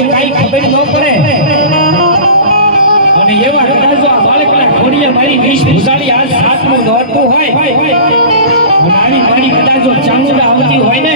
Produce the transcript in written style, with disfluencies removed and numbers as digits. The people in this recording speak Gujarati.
સિવાય કાઈ ખબર ન પડે અને એવા કદાચ આ બાળકના ખોડિયા મારી 20 ભુજાળી આજ સાતમું દોડતું હોય અને આની મારી કદાચ ચામુંડા આવતી હોય ને